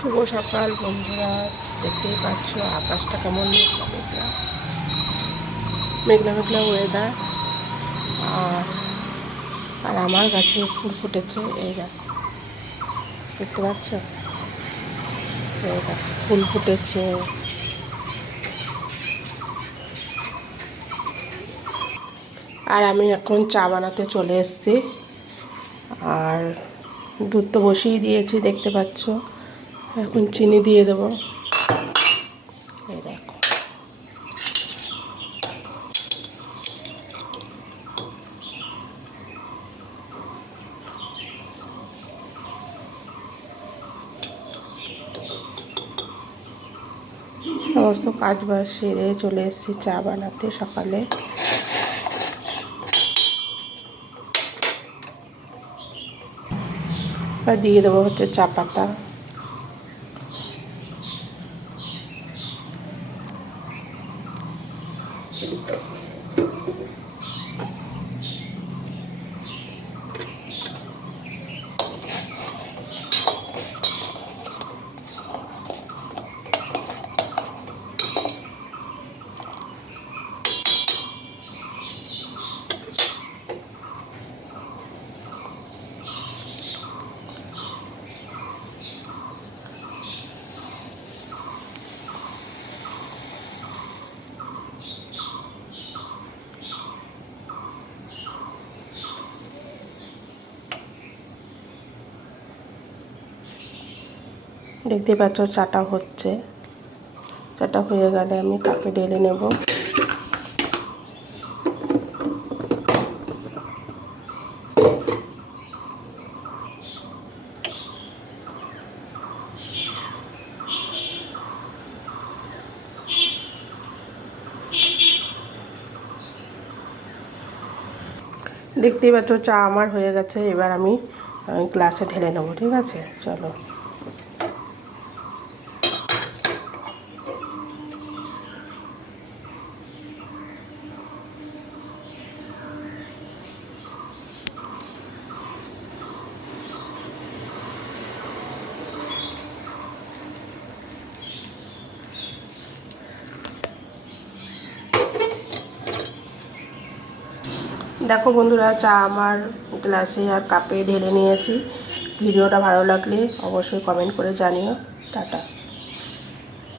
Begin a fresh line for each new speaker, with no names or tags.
শুভ সকাল বন্ধুরা, দেখতেই পাচ্ছ আকাশটা কেমন মেঘলা মেঘলা মেঘলা ওয়েদার আর আর আমার গাছে ফুল ফুটেছে, এই গাছ দেখতে পাচ্ছ? ফুল ফুটেছে। আর আমি এখন চা বানাতে চলে এসেছি। আর দুধ তো বসিয়ে দিয়েছি, দেখতে পাচ্ছ। এখন চিনি দিয়ে দেবো। সমস্ত কাজ বাজ সেরে চলে এসেছি চা বানাতে সকালে। দিয়ে দেবো হচ্ছে চা পাতা। すごい。দেখতে পাচ্ছ চাটা হচ্ছে। চাটা হয়ে গেলে আমি কাপে ঢেলে নেব। দেখতেই পাচ্ছ চা আমার হয়ে গেছে, এবার আমি গ্লাসে ঢেলে নেব, ঠিক আছে? চলো। দেখো বন্ধুরা, চা আমার গ্লাসে আর কাপে ঢেলে নিয়েছি। ভিডিওটা ভালো লাগলে অবশ্যই কমেন্ট করে জানিও। টাটা।